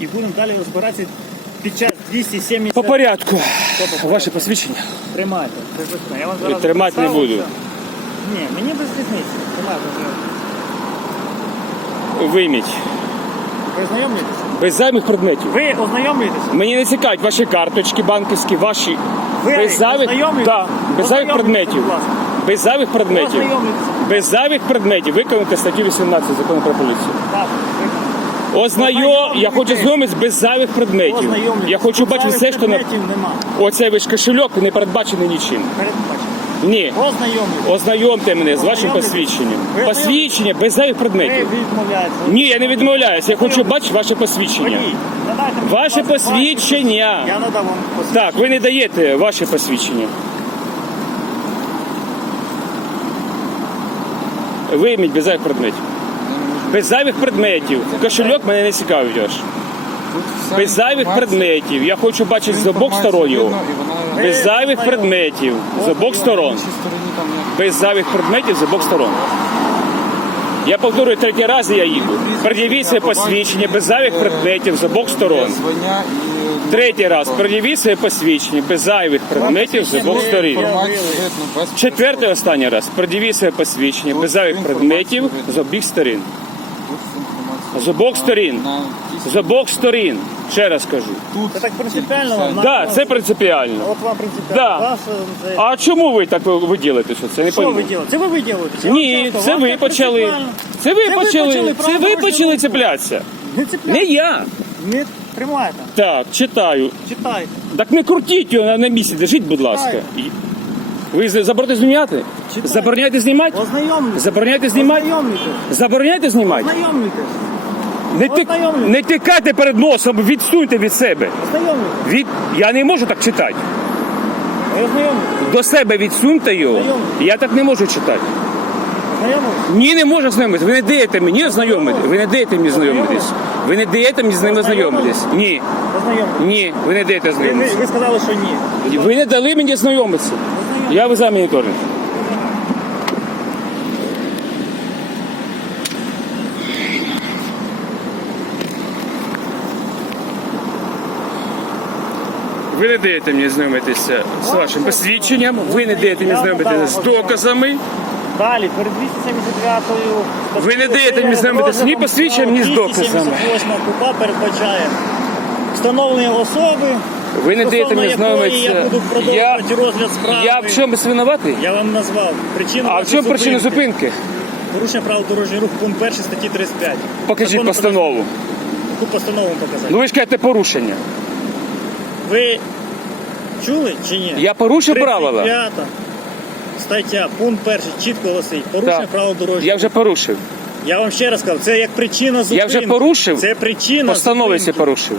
і будемо далі розбиратися під час 270... По порядку. По порядку? Ваше посвідчення. Тримайте. Я вам зараз Тримати не буду. все. Ні, мені без різниці. Тримайте. Вийміть. Ви ознайомлюєтеся? Без зайвих предметів. Ви ознайомлюєтеся? Мені не цікавить ваші карточки банківські, ваші. Ви без зайвих, да, без зайвих предметів. Без зайвих предметів. Без зайвих предметів виконати статтю 18 закону про поліцію. Так, Ознайом, я хочу знайомитися без зайвих предметів. Я хочу бачити все, що на нема. оцей ваш кошельок не передбачений нічим. Передбачено. Ні. Ознайомлюєтеся. Ознайомте мене з вашим посвідченням. Ви Посвідчення без зайвих Ви предметів. відмовляєтеся. Ні, я не відмовляюся. Я хочу бачити ваше посвідчення. Водій, надайте мені, Ваше будь ласка, посвідчення. Я надав вам посвідчення. Так, ви не даєте ваше посвідчення. Вийміть без зайвих предметів. Без зайвих предметів. Кошельок мене не цікавить аж. Без зайвих предметів. Я хочу бачити з обох сторон його. Без зайвих предметів. З обох сторон. Без зайвих предметів з обох сторон. Я повторюю третій раз і я їду. Пред'явіть своє посвідчення без зайвих предметів з обох сторон. Третій раз пред'явіть своє посвідчення без зайвих предметів з обох сторін. без Четвертий останній раз пред'явіть своє посвідчення без зайвих предметів з обох сторін. З обох сторін. З обох сторін. Ще раз кажу. Це так принципіально вам? Так, да, це принципіально. От вам принципіально. Да. Це... А чому ви так ви ділите? Що це не Що ви робите? Це ви виділите? Я Ні, це ви почали. Це ви почали. Це ви почали цеплятися. Не Не цепляйте. я. Не тримайте. Так, читаю. Читайте. Так не крутіть його на- на місці, держіть, будь ласка. Читаю. Ви з- забороняєте знімати? Читаю. Забороняєте знімати? Ознайомлюйтесь. Забороняєте знімати? Ознайомлюйтесь. Забороняєте знімати? Ознайомлюйтесь. Не. Ознайомлюйтесь. не тикайте перед носом, відсуньте від себе. Ознайомлюйтесь. Від... Я не можу так читати. Ознайомлюйтесь. До себе відсуньте його. Ознайомлюйтесь. Я так не можу читати. Ознайомлюйтесь. Ні, не можу знайомитися. Ви не даєте мені ознайомити. Ви не даєте мені знайомитись. Ви не даєте мені з ними знайомитись. Ні. Ознайомлюйтесь. Ні, ви не даєте Ви, ви, ви сказали, що ні. Ви не дали мені знайомитися. Я визаю моніторинг. Ви не даєте мені знайомитися з вашим посвідченням, ви не даєте мені знайомитися з доказами. Далі, перед 279-ю... Ви не даєте мені знайомитися ні посвідченням, ні з доказами. 278 КУПА передбачає встановлення особи, Ви не даєте мені знайомитися. Я буду Я, продовжувати розгляд справи. я в чомусь винуватий? Я вам назвав причину А в чому причина зупинки. Порушення правил дорожнього руху, пункт 1 статті 35. Покажіть Закону постанову. Яку постанову вам показати? Ну ви ж кажете порушення. Ви чули чи ні? Я порушив правила? 35 стаття, пункт 1 чітко гласить. Порушення Так. правил дорожнього Я вже порушив. Я вам ще раз сказав, це як причина зупинки. Я вже порушив? Це причина Постанови зупинки. порушив.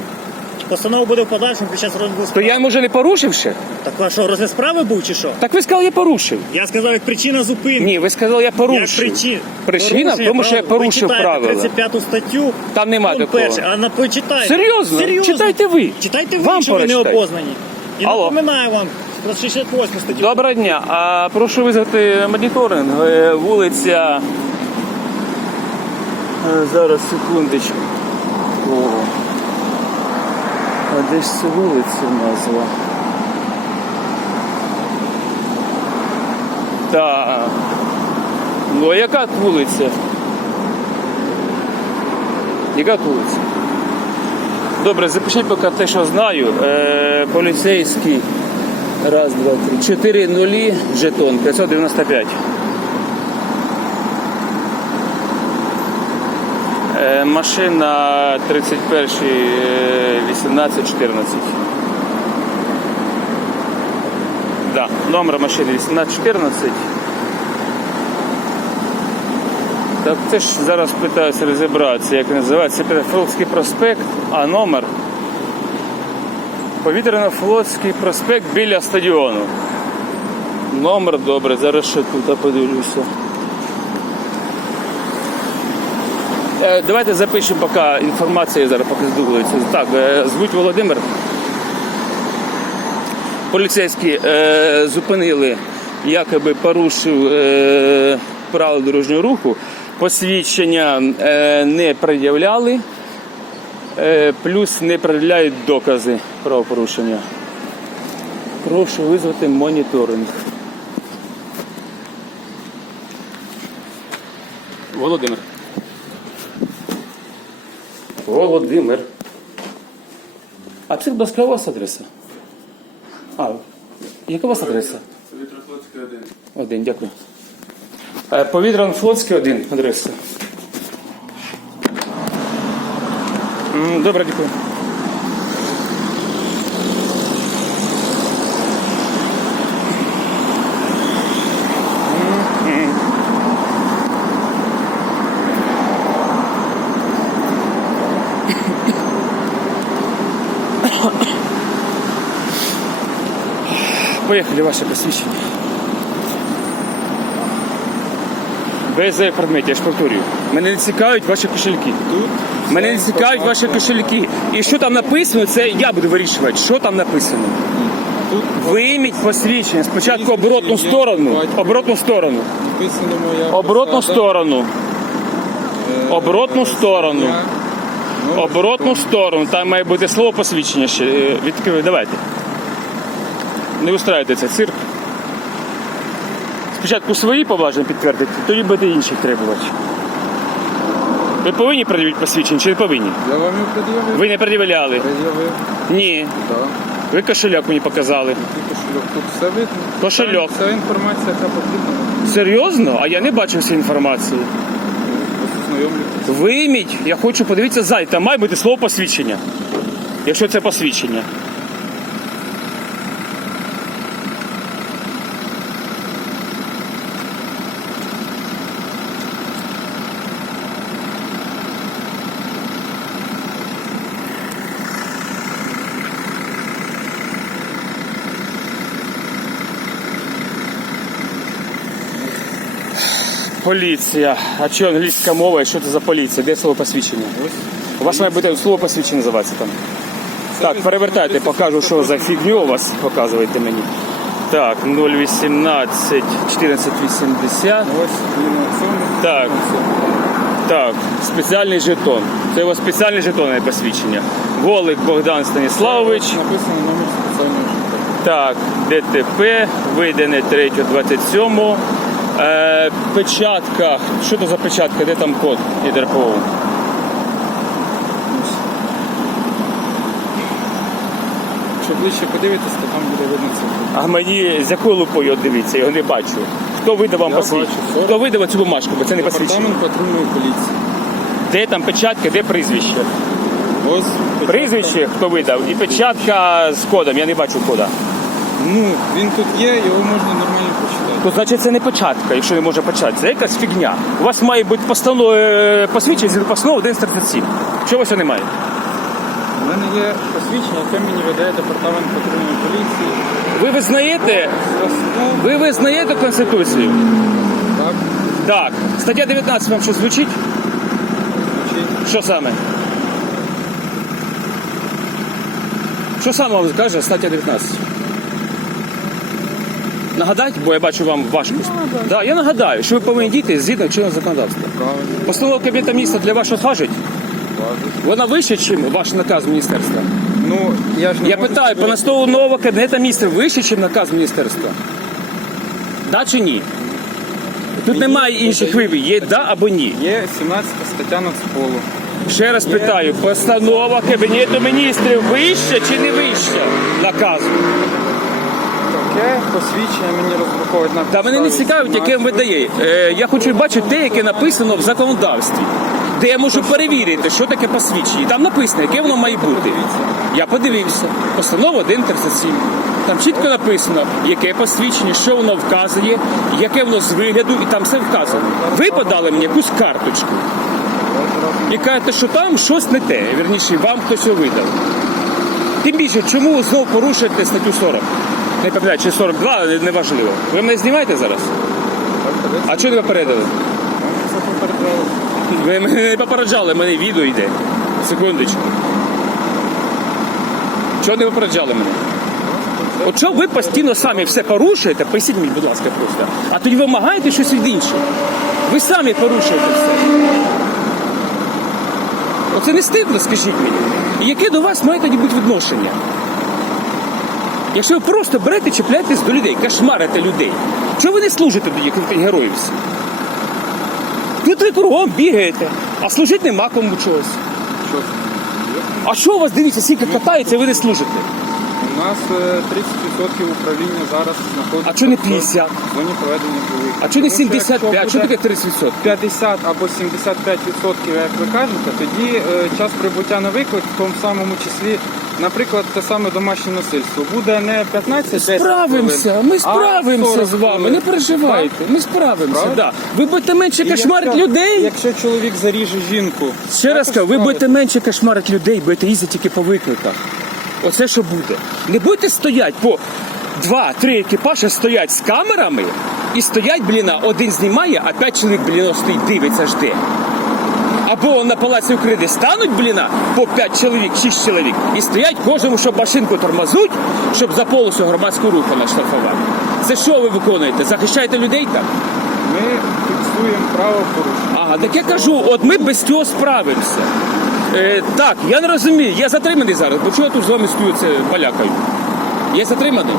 Постанова буде в подальшому під час розгляду То справи. я може не порушив ще? Так а що, розгляд справи був чи що? Так ви сказали, я порушив. Я сказав, як причина зупинки. Ні, ви сказали, я Як порушив. причина. Причина в тому, що я порушив Ви правила. читаєте 35 статтю. Там нема пункт такого. перший, А на почитайте. Серйозно? Читайте ви. Читайте ви, Вам що ви не перечитайте. обознані. І Алло. напоминаю вам про 68 статтю. Доброго дня. А прошу визвати моніторинг. Е, Вулиця. Е, Зараз секундочку. А де ж це вулиця назва? Так. Ну а яка вулиця? Яка вулиця? Добре, запишіть поки те, що знаю. Е, поліцейський. Раз, два, три. Чотири нулі, жетон, 595. Машина 31, е, 18, 14. Да, номер машини 1814. Так це ж зараз питаюся розібратися, як називається. Це Петрофлотський проспект, а номер Повітряно-флотський проспект біля стадіону. Номер добре, зараз ще тут подивлюся. Е, Давайте запишемо поки інформацію зараз поки здуглиться. Так, е, звуть Володимир. Поліцейські е, зупинили, якоби порушив е, правила дорожнього руху. Посвідчення е, не пред'являли. Е, плюс не пред'являють докази правопорушення. Прошу визвати моніторинг. Володимир. Володимир. А це, будь ласка, у вас адреса? А, яка у вас адреса? Повітрофлотський один. Один, дякую. Повітрофлотський Повітряно Флотський один адреса. Добре, дякую. Поїхали, ваше посвідчення. Без предметів, я ж повторюю. Мене не цікавлять ваші кошельки. Мене не цікавлять ваші кошельки. І що там написано, це я буду вирішувати, що там написано. Тут Вийміть посвідчення. Спочатку оборотну сторону. Оборотну сторону. написано моя Оборотну посада, сторону. е, Оборотну сторону. я- номер Оборотну сторону. Там має бути слово посвідчення ще. Е, Відкрили. Давайте. Не устраюйте цирк. Спочатку свої поважно підтвердити, тоді буде інших требувати. Ви повинні пред'явити посвідчення чи не повинні? Я вам і пред'явив. Ви не пред'являли. Пред'явив. Ні. Так. Ви кошеляк мені показали. Який кошельок? Тут все видно. Кошельок. Вся інформація, яка потрібна. Серйозно? А я не бачив цієї інформації. Вийміть, я хочу подивитися зайд. Там має бути слово посвідчення. Якщо це посвідчення. Поліція. А що англійська мова і що це за поліція? Де слово посвідчення? У вас має бути слово посвідчення називатися там. Так, перевертайте, покажу, що за фігню у вас показуєте мені. Так, 018 1480. Ось він на цьому. Так. Так, спеціальний жетон. Це у вас спеціальний жетон, посвідчення. Голик Богдан Станіславович. Написано номер спеціального життя. Так, ДТП, видане 3.27. Е, печатка. Що це за печатка? Де там код ІДРПО? Якщо ближче подивитись, то там буде видно це. А мені з якою лупою от дивіться, його не бачу. Хто видав вам Я посвідчення? бачу. Хто видав цю бумажку, бо це не посвідчення. Департамент патрульної поліції. Де там печатка, де прізвище? Ось печатка. Прізвище, хто видав, і печатка з кодом, я не бачу кода. Ну, він тут є, його можна нормально прочитати. То значить це не початка, якщо не може почати. Це якась фігня. У вас має бути постанов... е, посвідчення з постанов 137. Чого вас немає? У мене є посвідчення, яке мені видає департамент патрульної поліції. Ви визнаєте, ви визнаєте Конституцію? так, Так. Стаття 19 вам що звучить? звучить. Що саме? Що саме вам каже стаття 19? Нагадати, бо я бачу вам важко. Да, я нагадаю, що ви повинні діяти згідно чинного законодавства. Правильно, Постанова Кабінету міністра для вас важить. Вона вища, ніж ваш наказ міністерства. Ну, я ж не Я можу питаю, по настанову нового Кабінету міністрів вище, ніж наказ міністерства? Да чи ні? Тут немає інших вибів, є да або ні. Є 17 стаття Нацполу. Ще раз питаю, постанова Кабінету міністрів вища чи не вища наказу? Таке посвідчення мені роздруковані на Та мене не цікавить, яке видає. Е, я хочу бачити те, яке написано в законодавстві, де я можу перевірити, що таке посвідчення. І Там написано, яке воно має бути. Я подивився. Постанова 137. Там чітко написано, яке посвідчення, що воно вказує, яке воно з вигляду, і там все вказано. Ви подали мені якусь карточку і кажете, що там щось не те. Вірніше, вам хтось його видав. Тим більше, чому знову порушуєте статтю 40? Не пам'ятаю, чи 42, але неважливо. Ви мене знімаєте зараз? А чого не попередили? Ви мене не попереджали, мене відео йде. Секундочку. Чого не попереджали мене? От що ви постійно самі все порушуєте, поясніть мені, будь ласка, просто. А тоді вимагаєте щось від іншого. Ви самі порушуєте все. Оце не стидно, скажіть мені. І яке до вас має тоді бути відношення? Якщо ви просто берете, чіпляєтесь до людей, кошмарите людей, чого ви не служите до яких героїв всі? Тут ви кругом бігаєте, а служити нема кому чогось. А що у вас дивіться, скільки катається, ви не служите? У нас е, 30% управління зараз знаходиться. А чого не в 50? зоні проведення бойових. А чого не Тому що якщо 75? Що буде таке 30%? 50 або 75 як ви кажете, тоді е, час прибуття на виклик, в тому самому числі, наприклад, те саме домашнє насильство, буде не 15 Справимося, ми справимося з вами, не переживайте. Ми справимося. Да. Ви будете менше кошмарити Якщо- людей. Якщо чоловік заріже жінку, Ще раз кажу, ви будете менше кошмарити людей, будете їздити тільки по викликах. Оце що буде. Не будете стоять по два-три екіпажі стоять з камерами і стоять, блін, один знімає, а п'ять чоловік, блін, стоїть, дивиться, жде. Або на палаці України стануть, бліна, по 5 чоловік, 6 чоловік, і стоять кожному, щоб машинку тормозуть, щоб за полосу громадського руху наштрафувати. Це що ви виконуєте? Захищаєте людей так? ми фіксуємо правопорушення. Ага, так я кажу, от ми без цього справимося. Е, так, я не розумію, я затриманий зараз, бо чого я тут з вами стою це балякаю? Я затриманий?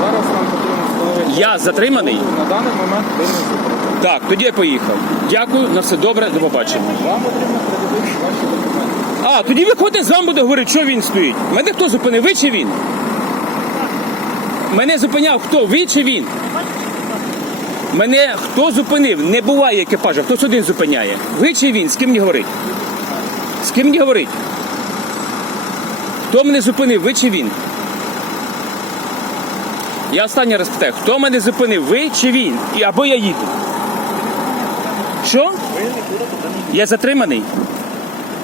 Зараз нам потрібно встановити. Я затриманий? На даний момент ви не затримані. Так, тоді я поїхав. Дякую, на все добре, до побачення. Вам потрібно придивити ваші документи. А, тоді виходить, з вами буде говорити, що він стоїть. Мене хто зупинив, ви чи він? Мене зупиняв хто? Ви чи він? Мене хто зупинив? Не буває екіпажа, хтось один зупиняє. Ви чи він? З ким мені говорить? З ким мені говорить? Хто мене зупинив, ви чи він? Я останній раз питаю, хто мене зупинив, ви чи він? І, або я їду. Що? Ви нікуди туди не їдете. Я затриманий?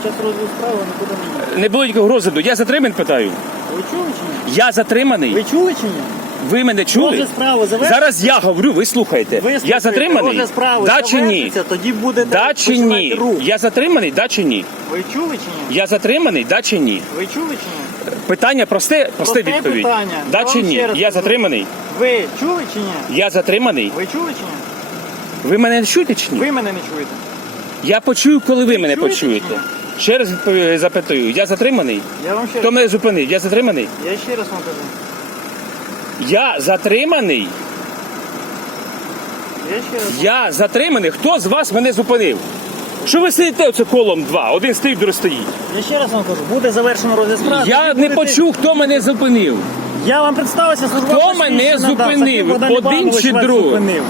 Час розгляду справи нікуди не їдете. Не було ніякого розгляду. Я затриманий, питаю. Ви чули чи ні? Я затриманий. Ви чули чи ні? Ви мене чули? Розгляд справи завершиться. Зараз я говорю, ви слухайте. Ви я слухайте, затриманий? Розгляд справи Да чи ні? завершиться, тоді буде Да чи ні? рух. Я затриманий, да чи ні? Ви чули чи ні? Я затриманий, да чи ні? Ви чули чи ні? Питання просте, просте Просте відповідь. питання. Да Я чи вам ні? раз Я кажу. затриманий. Ви чули чи ні? Я затриманий. Ви чули чи ні? Ви мене не чуєте чи ні? Ви мене не чуєте. Я почую, коли ви мене чуєте почуєте. чи ні? Ще раз запитую. Я затриманий? Я вам ще Хто раз, мене зупинив? Я затриманий? я ще раз вам кажу. Я затриманий? Я ще раз. Я затриманий. Хто з вас мене зупинив? Що ви сидите оце колом два? Один стоїть, другий стоїть. Я ще раз вам кажу. Буде завершено розгляд справи. Я не почув, хто мене зупинив. Я вам представився служба. Хто мене зупинив? Один чи другий?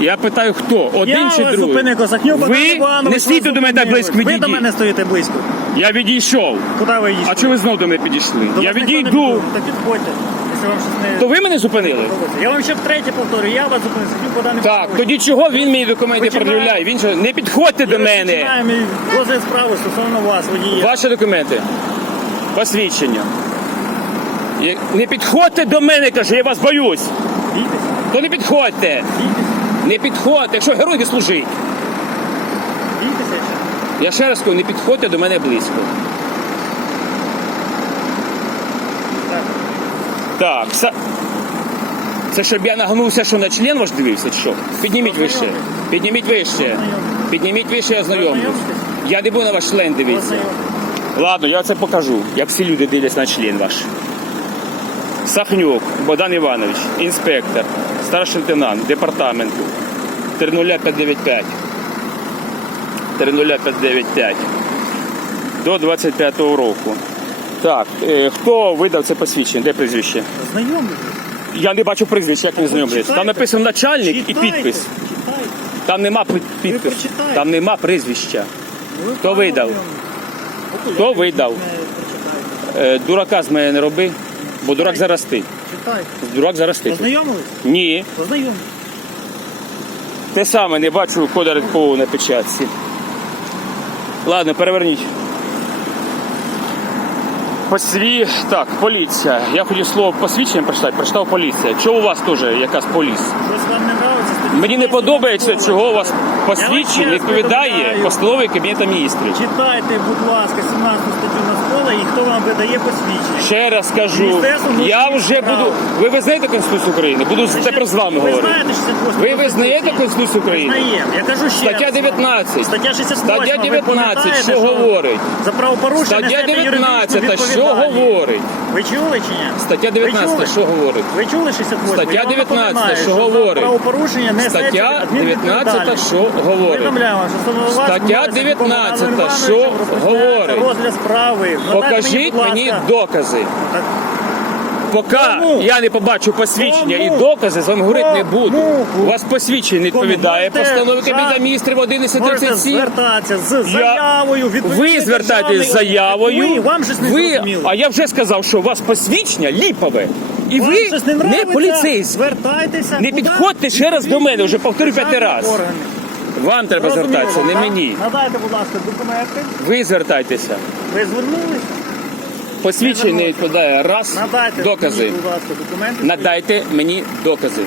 Я питаю, хто? Один я чи другий? зупинив Косахнюк, Богдан Ви Іванович, не стійте вас до мене так зупинив. близько, Ви до відійдіть. мене стоїте близько. Я відійшов. Куди ви їдете? А чого ви знову до мене підійшли? Я відійду. Так підходьте. Якщо вам щось не То ви мене зупинили? подобається. Я вам ще втретє повторю, я вас зупинив. Сахнюк Богдан Так, тоді чого він мені документи пред'являє? Він що, не підходьте до мене. Починаємо розгляд справи стосовно вас, водія. Ваші документи. Посвідчення. Я- Не підходьте до мене, каже, я вас боюсь. Бійтеся, То не підходьте. бійтеся, Не підходьте, якщо герой не служить. бійтеся ще. Я ще раз кажу, не підходьте до мене близько. Так. Так, це, це щоб я нагнувся, що на член ваш дивився, чи що? Підніміть вище. Підніміть вище. Підніміть вище, я знайомлюсь. Я не буду на ваш член дивитися. Ладно, я це покажу, як всі люди дивляться на член ваш. Сахнюк Богдан Іванович, інспектор, старший лейтенант департаменту 30595. 30595 до 25-го року. Так, е, хто видав це посвідчення? Де прізвище? Ознайомтесь. Я не бачу прізвища, як не знайомлюсь. Там написано начальник і підпис. читайте. Там нема пи- підпису. прочитайте. Там нема прізвища. Ви Хто видав? Хто видав? Е, Дурака з мене не роби, бо дурак зараз ти. Читайте. Дурак зараз ти. Познайомились? Ні. Познайомились. Те саме не бачу кода РКО на печатці. Ладно, переверніть. Посві... Так, поліція. Я хотів слово посвідчення прочитати, прочитав поліція. Чого у вас теж якась поліс? Щось вам не нравиться? Мені не подобається, чого у вас посвідчення відповідає постанові Кабінету міністрів. Читайте, будь ласка, 17 статтю Нацпола і хто вам видає посвідчення. Ще раз кажу, я вже буду. Ви визнаєте Конституцію України? Буду тепер з вами говорити. знаєте 68 Ви визнаєте Конституцію України? Я кажу ще Стаття раз. 19. Стаття 68. Стаття ви 19, що говорить? За правопорушення Стаття несете 19, що говорить? Ви чули чи ні? Стаття Ви 19, чули? що говорить? Ви чули 68? Стаття Я 19, напоминаю, що говорить? Правопорушення не Стаття 19, що говорить? Стаття можете 19, що говорить? Розгляд справи. Покажіть мені докази. Поки я не побачу посвідчення і докази, з вами говорити не буду. У вас посвідчення не відповідає постанови Кабінету міністрів 1137. звертатися з заявою. Ви звертаєтесь з заявою. Ви, вам не ви, а я вже сказав, що у вас посвідчення ліпове. І Вам ви щось не, не нравиться? Звертайтеся. Не куди? підходьте ще раз до мене, вже повторю п'ятий раз. органи. Вам треба Зрозуміло, звертатися, не так? мені. Надайте, будь ласка, документи. Ви звертайтеся. Ви звернулись? Посвідчення не відповідає. Раз, Надайте, докази. мені, будь ласка, документи. Надайте мені докази.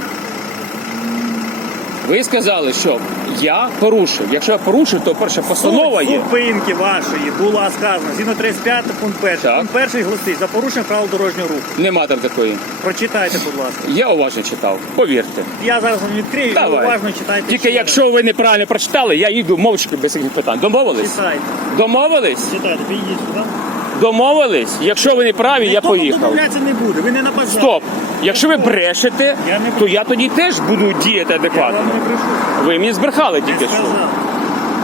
Ви сказали, що я порушив. Якщо я порушив, то перша постанова є. зупинки вашої була сказана згідно 35 пункт 1. Так. Пункт перший гласить за порушення правил дорожнього руху. Нема там такої. Прочитайте, будь ласка. Я уважно читав. Повірте. Я зараз вам відкрию, і Давай. уважно читайте. Тільки ще якщо ви неправильно прочитали, я їду мовчки без яких питань. Домовились? Читайте, Домовились? читайте, підійдіть сюди. Домовились? Якщо ви не праві, я Ніхто поїхав. домовлятися не буде, ви не на базарі. Стоп! Якщо ви брешете, Я не то я тоді теж буду діяти Я адекватно. вам не брешу. Ви мені збрехали Не тільки що. сказав.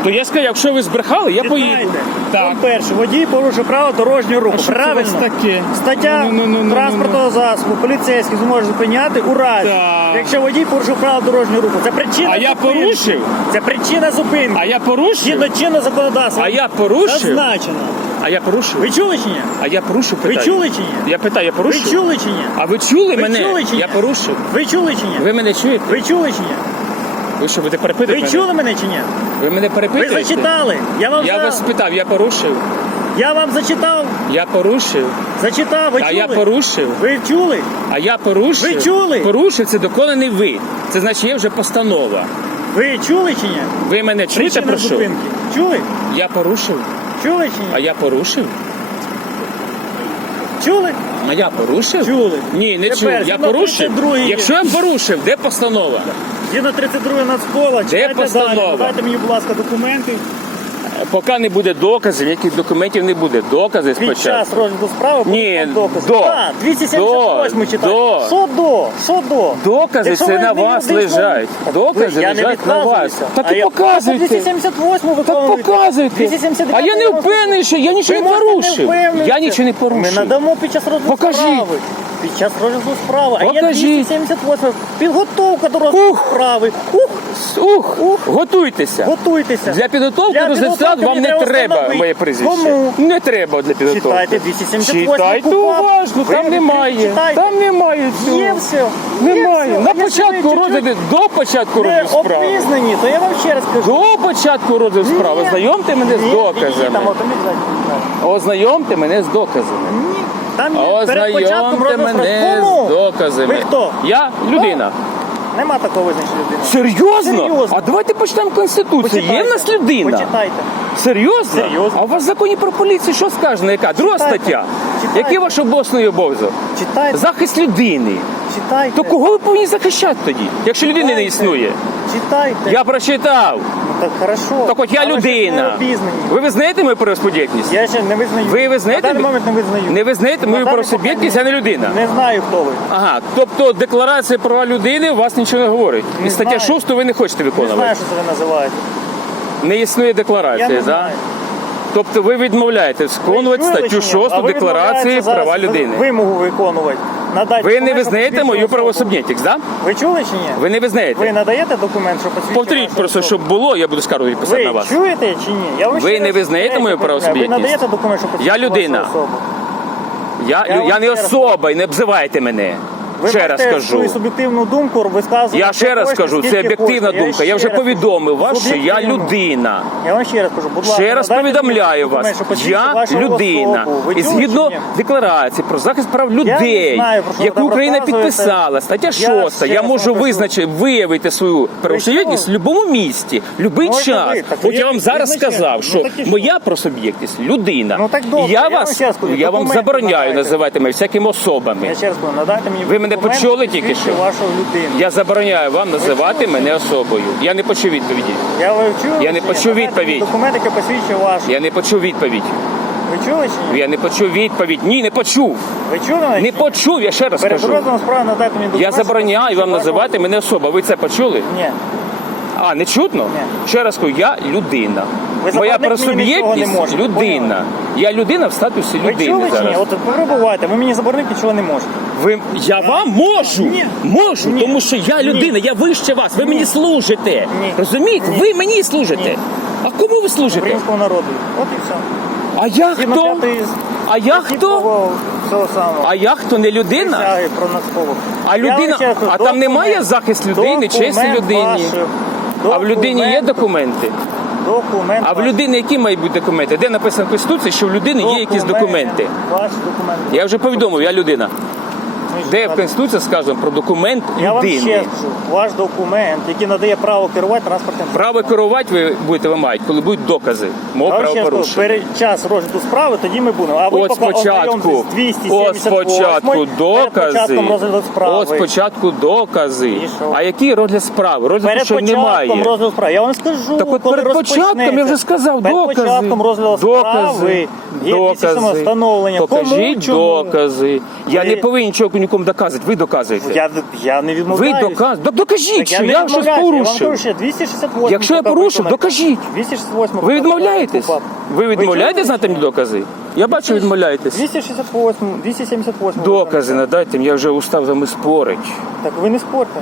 То я скажу, якщо ви збрехали, я поїду. Читайте. Так. Перший. Водій порушив право дорожнього руху. що це у вас Правильно? таке? Стаття Ну, ну, ну, ну, ну, транспортного засобу поліцейський зможе зупиняти у разі, Так. якщо водій порушив право дорожнього руху. Це причина А я зупинки. порушив? Це причина зупинки. А я порушив? Згідно чинного законодавства. А я порушив? Зазначено. А я порушив? Ви чули чи ні? А я порушив Ви чули чи ні? Я питаю, я Ви чули чи ні? А ви чули Ви мене? чули чи ні? Я порушив. Ви чули чи ні? Ви мене чуєте? Ви чули чи ні? Ви що, будете перепитувати Ви мене? чули мене чи ні? Ви мене Ви перепитуєте? зачитали. Я вам Я вас спитав, я порушив. я вам зачитав. Я порушив. Зачитав. Ви А чули? я порушив. Ви чули? А я порушив. Ви чули? Порушив це доконаний ви. Це значить є вже постанова. Ви чули чи ні? Ви мене чуєте про що? зупинки. Чули? Я порушив. Чули чи А я порушив? Чули? А я порушив? Чули. Ні, не Тепер, чув. Я згідно порушив. 32-ї. Якщо я порушив, де постанова? Згідно 32 Нацпола, читайте постанова? далі. Дайте мені, будь ласка, документи. Поки не буде доказів, ніяких документів не буде. Докази Під час розгляду справи Ні, будуть докази. до. Так, 278 До. До. Що до? Що до? Докази Якщо це ви на не вас юридично- лежать. Докази я не лежать на вас. відказуюся. Так А і я- показуйте. 278 Так виконуєте. показуйте. 279 А я не впевнений, що я нічого не можете порушив. впевнитися. Я нічого не Ми порушив. надамо під час розгляду Покажіть. справи. Під час розгляду справи. А є Покажіть. 278. Підготовка до розгляду Ух. справи. Ух, Ух, готуйтеся. готуйтеся. Для підготовки Для до засад вам не треба моє прізвище. Кому? Не треба для підготовки. Читайте 278 Читайте КУпАП. уважно, там немає. читайте. Там немає цього. Є все. Немає. Все. На якщо ви початку чуть-чуть розгляду, до початку Не розгляду справи. обізнані, то я вам ще раз кажу. До початку розгляду справи. Ні. Знайомте мене з Ні, доказами. ні, там. Ознайомте мене з доказами. Ні, там є перед початком Ознайомте розгляду мене з Кому? доказами. Ви хто? Я людина. Нема такого визначення людини. Серйозно? Серйозно. А давайте почнемо конституцію. Є в нас людина. Почитайте. Серйозно? Серйозно. А у вас в законі про поліцію що сказано? Яка? Друга стаття. Читайте. Який ваш обов'язковий обов'язок? Читайте. Захист людини. Читайте. То кого ви повинні захищати тоді, якщо людини не існує? Читайте. Я прочитав. Ну, так хорошо. Так от я Але ще людина. не обізнані. Ви визнаєте мою правосуб'єктність? Я ще не визнаю. Ви визнаєте? На даний момент не визнаю. Не визнаєте мою даний правосуб'єктність, я не людина. Не знаю, хто ви. Ага, тобто декларація права людини у вас нічого не говорить. Не І стаття знаю. 6 ви не хочете Не знаю, що це ви називаєте. Не існує Я декларації, не так? знаю. Тобто ви відмовляєте виконувати Ви статтю чи 6 декларації права людини. Вимогу виконувати. Надайте Ви не визнаєте мою правосуб'єктність, так? Ви чули чи ні? Ви не Ви визнаєте. надаєте документ, що посвідчує Повторіть просто, щоб було, я буду скаргу відписати Ви на вас. Ви чуєте чи ні? Я вам Ви не визнаєте мою правосуб'єктність? Ви надаєте документ, що посвідчує Я людина. вашу особу? Я, Я я, не особа і не обзивайте мене. Ви Ще раз кажу. свою суб'єктивну думку висказувати. Я ще раз кажу, це об'єктивна думка. Я вже повідомив вас, що я людина. Я вам ще раз кажу, будь ласка. Ще раз надайте мені повідомляю документ, вас, що посвідчує я вашу людина. особу. Ви І чули згідно чи ні? декларації про захист прав людей, знаю, про що ви яку там Україна розказуєте. підписала, стаття Я 6, ще я раз можу визначити, виявити свою правосуб'єктність в будь-якому місці, в будь-який час. ви, так От я вам зараз сказав, Ну, що так і що? моя правосуб'єктність людина. Ну, так добре, я я вам вас, ще раз кажу, я вам документи забороняю надайте. називати мене всякими особами. Я ще раз кажу, надайте мені Ви мене документ, почули тільки що? вашу людину. Я забороняю вам називати мене особою. Я не почув відповіді. Я ви чули? Я не чи ні? почув відповідь. Документ, який посвідчує вашу. Я не почув відповідь. Ви чули чи ні? Я не почув відповідь. Ні, не почув. Ви чули? мене, Не ні? почув, я ще раз Перед кажу. розглядом справи надайте мені документ. Я що забороняю посвідчує вам вашу називати мене особа. Ви це почули? Ні. А, не чутно? Ні. Ще раз кажу, я людина. Ви Моя заборонити мені нічого не просуб'єктність можете, людина. Я людина в статусі Ви людини чули чи ні? зараз. От буваєте, ви мені заборонити нічого не можете. Ви я вам можу, Ні. можу, Ні. тому що я людина, я вище вас. Ви мені служите. Ні. Розумієте? Ні. Ви мені служите. Ні. А кому ви служите? Українського народу. От і все. А я Згідно хто? п'ятої А я статті хто? того- Цього самого. А я хто не людина? Присяги про Нацполу. А Я людина, раз а там немає захист людини, честі документ людині. ваш, А в людині є документ- документи? Документ. А в людини які мають бути документи? Де написано в Конституції, що в людини є якісь документи? Ваші документи. Я вже повідомив, я людина. Де в? Конституції сказано про документ Я вам ще скажу, ваш документ, який надає право керувати транспортним Право керувати ви будете вимагати, коли будуть докази мого Я вам ще скажу, правопорушення. перед час розгляду справи, тоді ми будемо. А ви От поки спочатку, ознайомтесь з 278 от спочатку перед докази, початком розгляду справи. от спочатку докази. І що? А який розгляд справи? Розгляду Перед що початком немає. розгляду справи. Я вам скажу, Так от коли перед початком розпочнеться. я вже сказав, перед докази. початком розгляду справи є докази. встановлення. Покажіть Кому, чому? докази. Я Ви- не повинен нічого нікому доказувати. Ви доказуєте. Я, я не Ви відмовляюсь. доказуєте. докажіть, Так що не я щось відмовляюсь, Я вам кажу, порушив. 268 Якщо я поправка порушив, докажіть. 268 Ви відмовляєтесь? Ви відмовляєтесь знати мені докази? Я бачу, відмовляєтесь. 268, 278. Докази надайте, я вже устав з вами спорить. Так ви не спорте.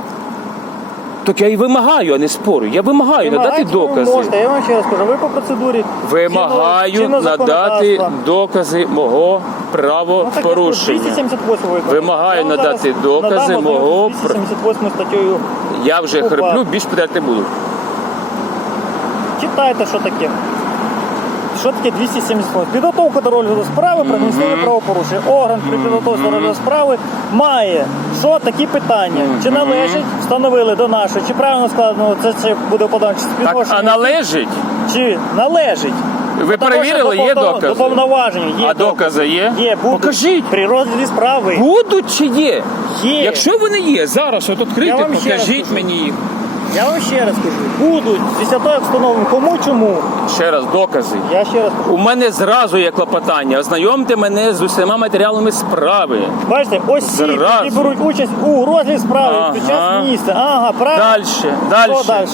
Так я і вимагаю, а не спорю. Я вимагаю надати Вимагайте, ви докази. Можете, я вам ще раз кажу, ви по процедурі Вимагаю чинного- чинного надати законодавства. докази мого Ну, правопорушення. 278. Вимагаю надати докази мого одну 278 статтею. Я вже Опа. хриплю, більш питати не буду. Читайте, що таке. Що таке 278? Підготовка до розгляду справи про адміністративне правопорушення. Орган при підготовці до розгляду справи має що такі питання. Чи належить, встановили до нашої, чи правильно складено, це, це буде подано, чи Так, а співвідношення, належить? чи належить. Ви Тому перевірили, є повно- докази? До повноважень є А докази є? Є, будуть. Покажіть. При розгляді справи Будуть чи є? є. Якщо вони є, зараз от Я відкрийте, вам ще раз покажіть кажу. мені їх. Я вам ще раз кажу, будуть після того, як встановимо кому чому. Ще раз, докази. Я ще раз кажу. У мене зразу є клопотання. Ознайомте мене з усіма матеріалами справи. Бачите, осіб, Зразу. які беруть участь у розгляді справи Ага. під час місця. Ага, правильно. Далі, далі. Що далі?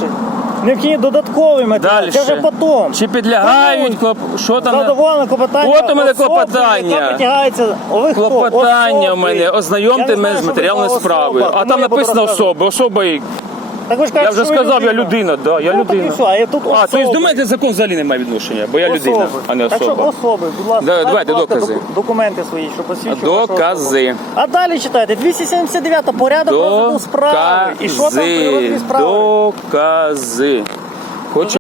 Необхідні додаткові матеріали. Далі. Це вже потім. Чи підлягають клоп... що там? Задоволене клопотання. От у мене особи, клопотання. яка притягається. Ви хто? Клопотання у в мене, Я ознайомте не мене знаю, з що ви матеріалами за справи. А тому там я буду написано розказувати. особа. Особа і Так ви ж кажете, я вже що ви сказав, я людина, да, я Ну, так і людина. все, а я тут А, особи. тобто до мене закон взагалі не має відношення, бо я людина, а не Так що особа. особи, будь ласка, Да, дайте, давайте будь ласка, докази. доку- документи свої, що посвідчують вашу Докази. особу. А далі читайте, 279 порядок розгляду справи. І що там при розгляді Докази. справи? Докази. Хочу